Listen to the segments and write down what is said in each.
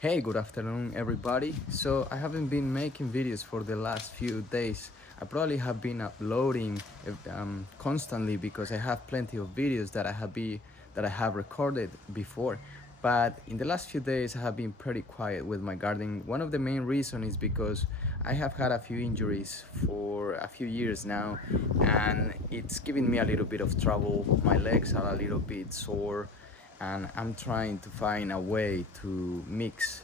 Hey, good afternoon, everybody. So I haven't been making videos for the last few days. I probably have been uploading constantly because I have plenty of videos that I have recorded before. But in the last few days, I have been pretty quiet with my gardening. One of the main reasons is because I have had a few injuries for a few years now, and it's giving me a little bit of trouble. My legs are a little bit sore, and I'm trying to find a way to mix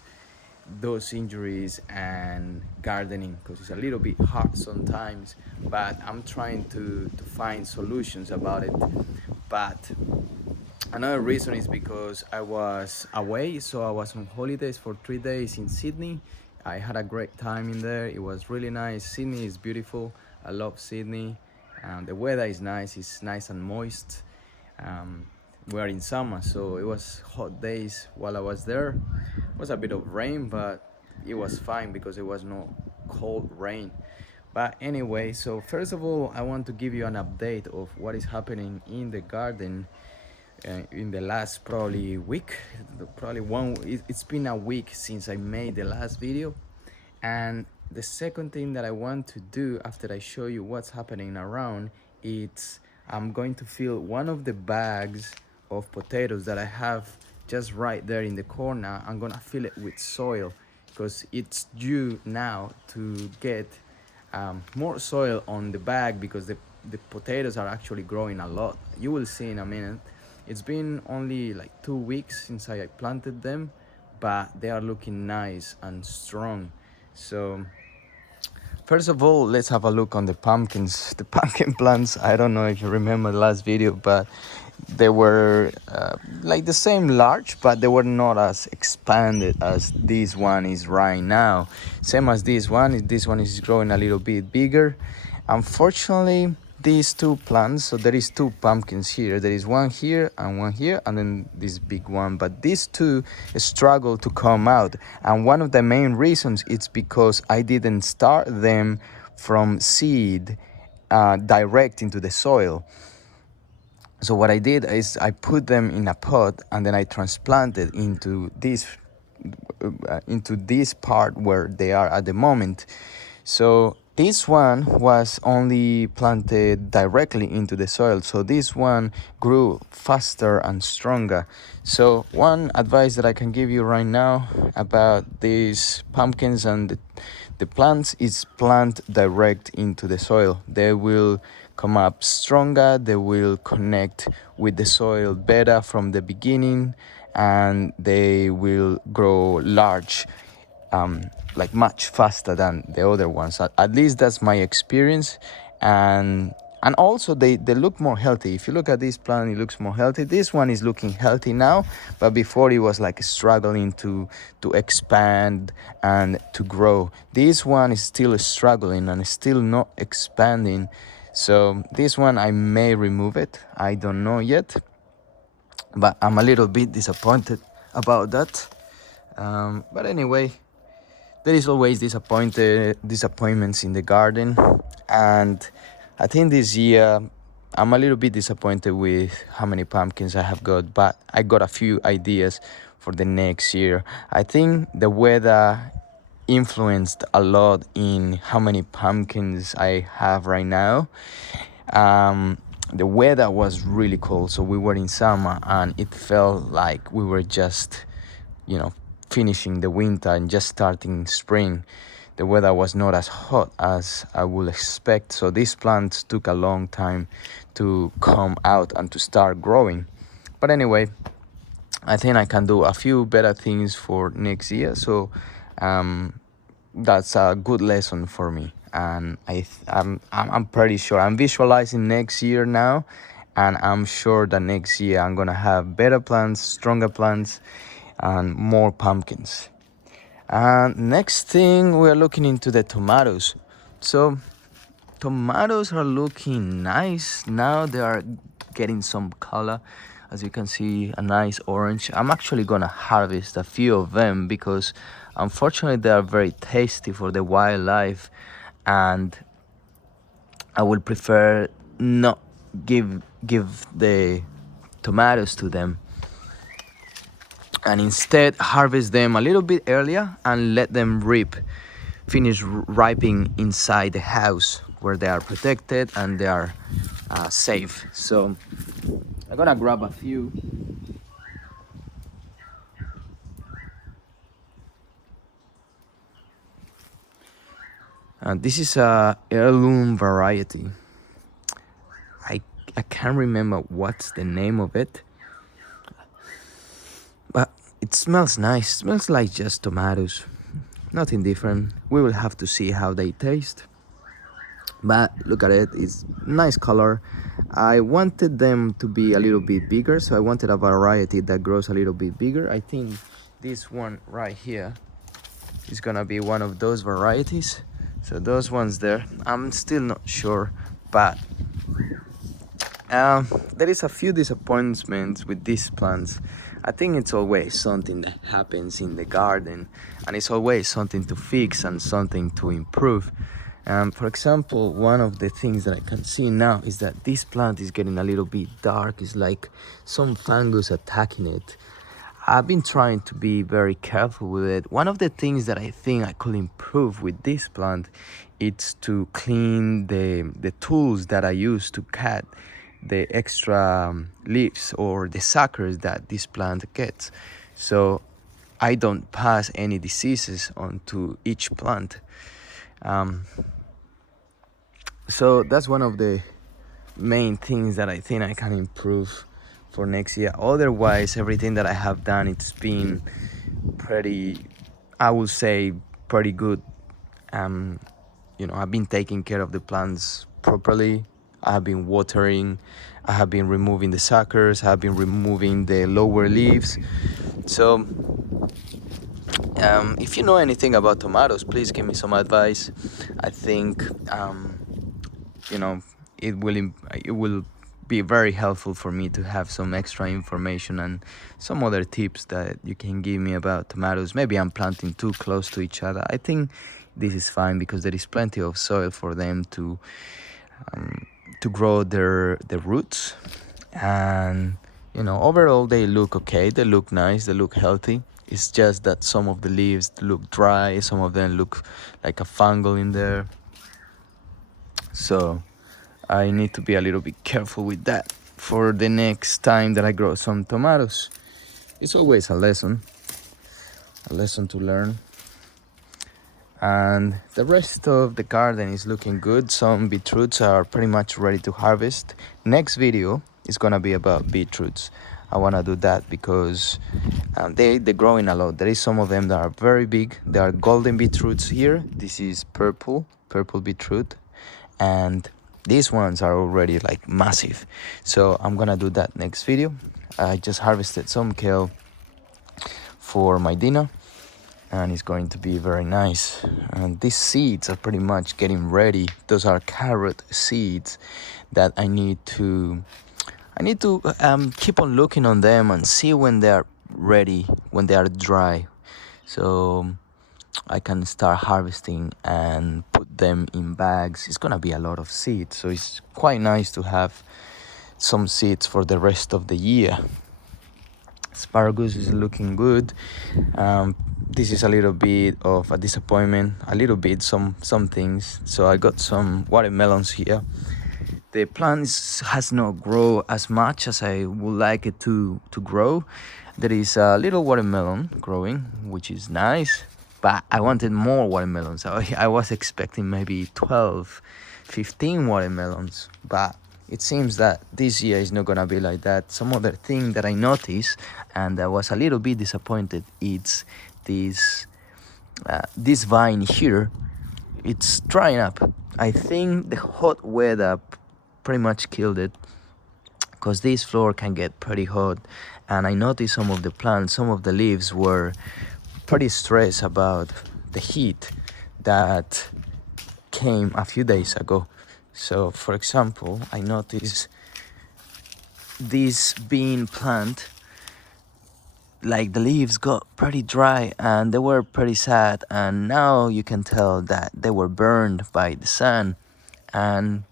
those injuries and gardening because it's a little bit hard sometimes, but I'm trying to find solutions about it. But another reason is because I was away, so I was on holidays for 3 days in Sydney. I had a great time in there. It was really nice. Sydney is beautiful. I love Sydney. The weather is nice. It's nice and moist. um, we're in summer, so it was hot days while I was there. It was a bit of rain, but it was fine because it was no cold rain. But anyway, so first of all, I want to give you an update of what is happening in the garden in the last probably week. Probably it's been a week since I made the last video. And the second thing that I want to do after I show you what's happening around, it's I'm going to fill one of the bags of potatoes that I have just right there in the corner. I'm gonna fill it with soil because it's due now to get more soil on the bag because the potatoes are actually growing a lot. You will see in a minute. It's been only like 2 weeks since I planted them, but they are looking nice and strong. So first of all, let's have a look on the pumpkins. The pumpkin plants, I don't know if you remember the last video, but they were like the same large, but they were not as expanded as this one is right now. Same as this one is growing a little bit bigger. Unfortunately, these two plants, so there is two pumpkins here. There is one here, and then this big one. But these two struggle to come out, and one of the main reasons it's because I didn't start them from seed direct into the soil. So what I did is I put them in a pot, and then I transplanted into this part where they are at the moment. So this one was only planted directly into the soil, so this one grew faster and stronger. So one advice that I can give you right now about these pumpkins and the plants is plant direct into the soil. They will come up stronger, they will connect with the soil better from the beginning, and they will grow large, like much faster than the other ones. At least that's my experience. And also they look more healthy. If you look at this plant, it looks more healthy. This one is looking healthy now, but before it was like struggling to expand and to grow. This one is still struggling and still not expanding. So this one I may remove it, I don't know yet, but I'm a little bit disappointed about that. But anyway, there is always disappointments in the garden, and I think this year I'm a little bit disappointed with how many pumpkins I have got, but I got a few ideas for the next year. I think the weather influenced a lot in how many pumpkins I have right now. The weather was really cold, so we were in summer and it felt like we were just, finishing the winter and just starting spring. The weather was not as hot as I would expect, so these plants took a long time to come out and to start growing. But anyway, I think I can do a few better things for next year, so that's a good lesson for me. And I'm pretty sure I'm visualizing next year now, and I'm sure that next year I'm gonna have better plants, stronger plants, and more pumpkins. And next thing, we're looking into the tomatoes. So tomatoes are looking nice now. They are getting some color, as you can see, a nice orange. I'm actually gonna harvest a few of them because unfortunately they are very tasty for the wildlife, and I would prefer not give the tomatoes to them. and instead harvest them a little bit earlier and let them finish ripening inside the house where they are protected and they are safe. So I'm gonna grab a few. This is a heirloom variety. I I can't remember what's the name of it, but it smells nice. It smells like just tomatoes, nothing different. We will have to see how they taste. But look at it, it's nice color. I wanted them to be a little bit bigger, so I wanted a variety that grows a little bit bigger. I think this one right here is gonna be one of those varieties. So those ones there, I'm still not sure, but there is a few disappointments with these plants. I think it's always something that happens in the garden, and it's always something to fix and something to improve. For example, one of the things that I can see now is that this plant is getting a little bit dark. It's like some fungus attacking it. I've been trying to be very careful with it. One of the things that I think I could improve with this plant is to clean the tools that I use to cut the extra leaves or the suckers that this plant gets, so I don't pass any diseases onto each plant. So that's one of the main things that I think I can improve for next year. Otherwise, everything that I have done, it's been pretty, I would say, pretty good. I've been taking care of the plants properly. I have been watering, I have been removing the suckers, I have been removing the lower leaves. So if you know anything about tomatoes, please give me some advice. I think it will be very helpful for me to have some extra information and some other tips that you can give me about tomatoes. Maybe I'm planting too close to each other. I think this is fine because there is plenty of soil for them to grow their roots. And overall they look okay, they look nice, they look healthy. It's just that some of the leaves look dry, some of them look like a fungal in there, so I need to be a little bit careful with that for the next time that I grow some tomatoes. It's always a lesson to learn. And the rest of the garden is looking good. Some beetroots are pretty much ready to harvest. Next video is gonna be about beetroots. I wanna do that because they're growing a lot. There is some of them that are very big. There are golden beetroots here. This is purple beetroot, and these ones are already like massive. So I'm gonna do that next video. I just harvested some kale for my dinner, and it's going to be very nice. And these seeds are pretty much getting ready. Those are carrot seeds that I need to keep on looking on them and see when they are ready, when they are dry, so I can start harvesting and put them in bags. It's gonna be a lot of seeds, so it's quite nice to have some seeds for the rest of the year. Asparagus is looking good. This is a little bit of a disappointment, some things. So I got some watermelons here. The plant has not grown as much as I would like it to grow. There is a little watermelon growing, which is nice, but I wanted more watermelons. I was expecting maybe 12, 15 watermelons, but it seems that this year is not gonna be like that. Some other thing that I noticed and I was a little bit disappointed, it's this vine here, it's drying up. I think the hot weather pretty much killed it, because this floor can get pretty hot. And I noticed some of the plants, some of the leaves were pretty stressed about the heat that came a few days ago. So for example, I noticed this bean plant, like the leaves got pretty dry and they were pretty sad, and now you can tell that they were burned by the sun. And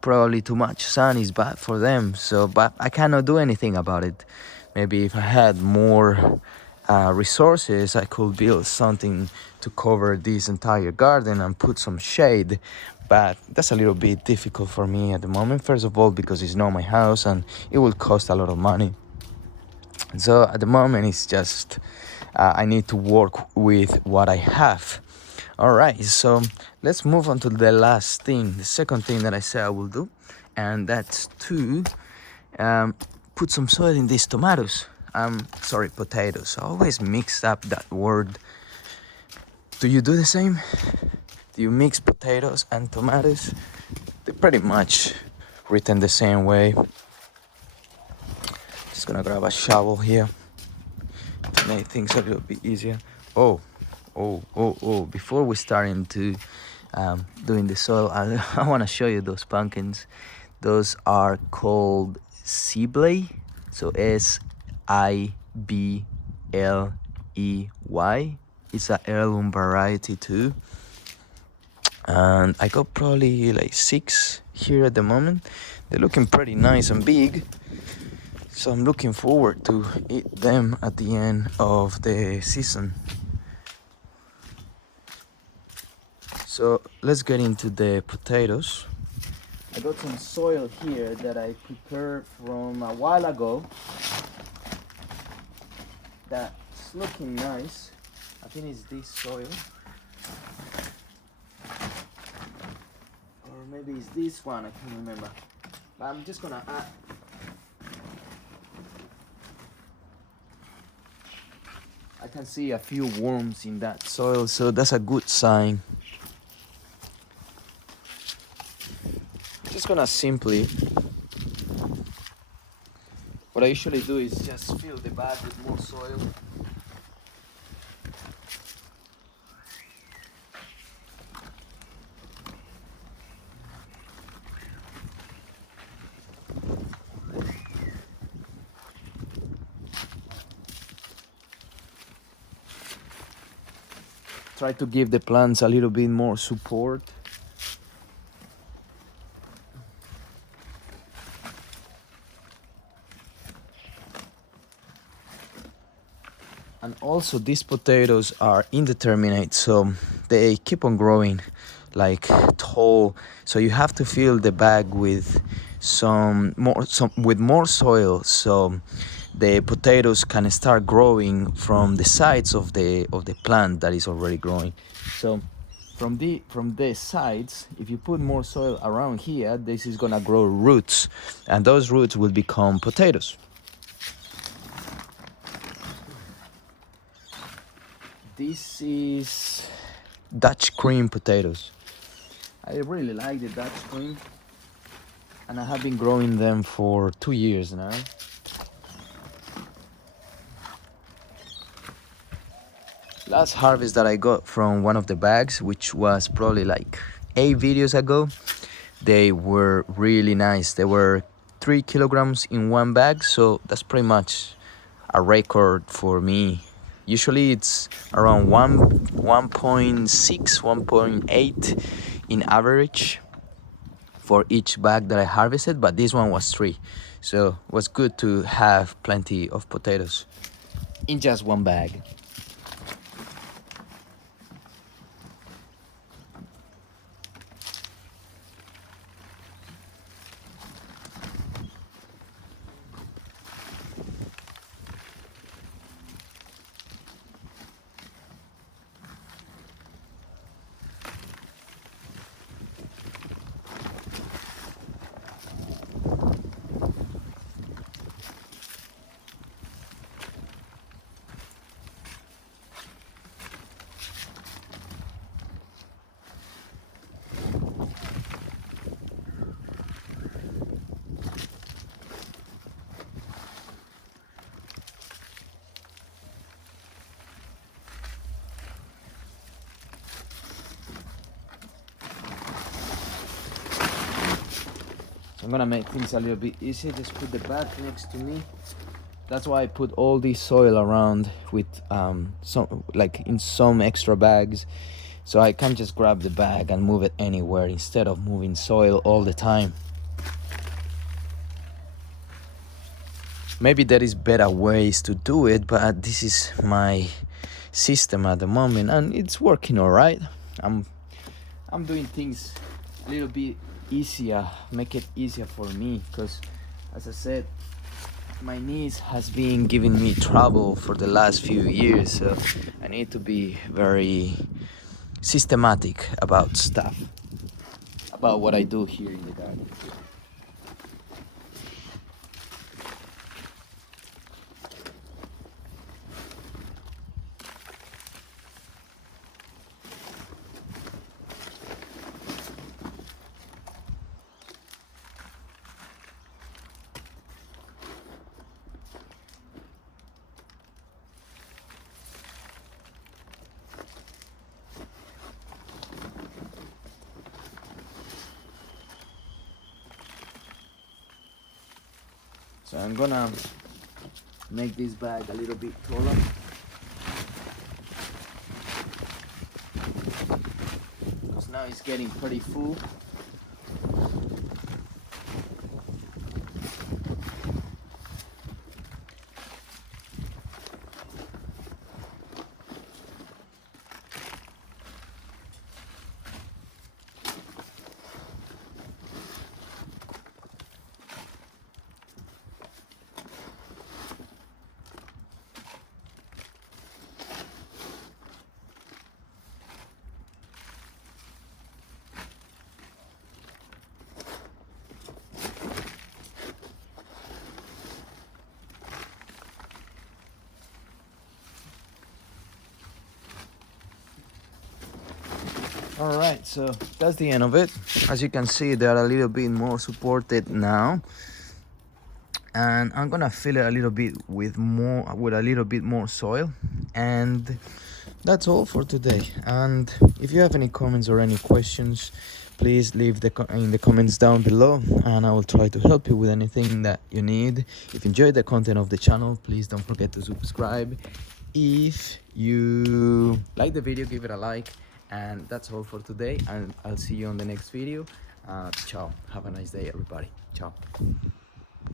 probably too much sun is bad for them, so but I cannot do anything about it. Maybe if I had more resources, I could build something to cover this entire garden and put some shade. But that's a little bit difficult for me at the moment. First of all, because it's not my house and it will cost a lot of money. So at the moment, it's just I need to work with what I have. All right, so let's move on to the last thing, the second thing that I said I will do, and that's to put some soil in these tomatoes. Sorry, potatoes. I always mix up that word. Do you do the same? Do you mix potatoes and tomatoes? They're pretty much written the same way. Just gonna grab a shovel here to make things a little bit easier. Oh, before we start into doing the soil, I want to show you those pumpkins. Those are called Sibley, so Sibley. It's an heirloom variety too, and I got probably like 6 here at the moment. They're looking pretty nice and big, so I'm looking forward to eat them at the end of the season. So let's get into the potatoes. I got some soil here that I prepared from a while ago. That's looking nice. I think it's this soil. Or maybe it's this one, I can't remember. But I'm just gonna add. I can see a few worms in that soil, so that's a good sign. Just gonna simply, what I usually do is just fill the bag with more soil. Try to give the plants a little bit more support. And also these potatoes are indeterminate, so they keep on growing like tall. So you have to fill the bag with some more soil, so the potatoes can start growing from the sides of the plant that is already growing. So from the sides, if you put more soil around here, this is gonna grow roots, and those roots will become potatoes. This is Dutch cream potatoes. I really like the Dutch cream, and I have been growing them for 2 years now. Last harvest that I got from one of the bags, which was probably like 8 videos ago, they were really nice. They were 3 kilograms in one bag, so that's pretty much a record for me. Usually it's around 1.6, 1.8 in average for each bag that I harvested, but this one was 3. So it was good to have plenty of potatoes in just one bag. I'm gonna make things a little bit easy. Just put the bag next to me. That's why I put all this soil around with some, like in some extra bags, so I can just grab the bag and move it anywhere instead of moving soil all the time. Maybe there is better ways to do it, but this is my system at the moment, and it's working all right. I'm doing things a little bit easier, make it easier for me, because as I said, my knees has been giving me trouble for the last few years, so I need to be very systematic about stuff, about what I do here in the garden. So I'm gonna make this bag a little bit taller. Because now it's getting pretty full. All right, so that's the end of it. As you can see, they're a little bit more supported now, and I'm gonna fill it a little bit with a little bit more soil, and that's all for today. And if you have any comments or any questions, please leave in the comments down below, and I will try to help you with anything that you need. If you enjoyed the content of the channel, please don't forget to subscribe. If you like the video, give it a like. And that's all for today, and I'll see you on the next video. Ciao. Have a nice day, everybody. Ciao.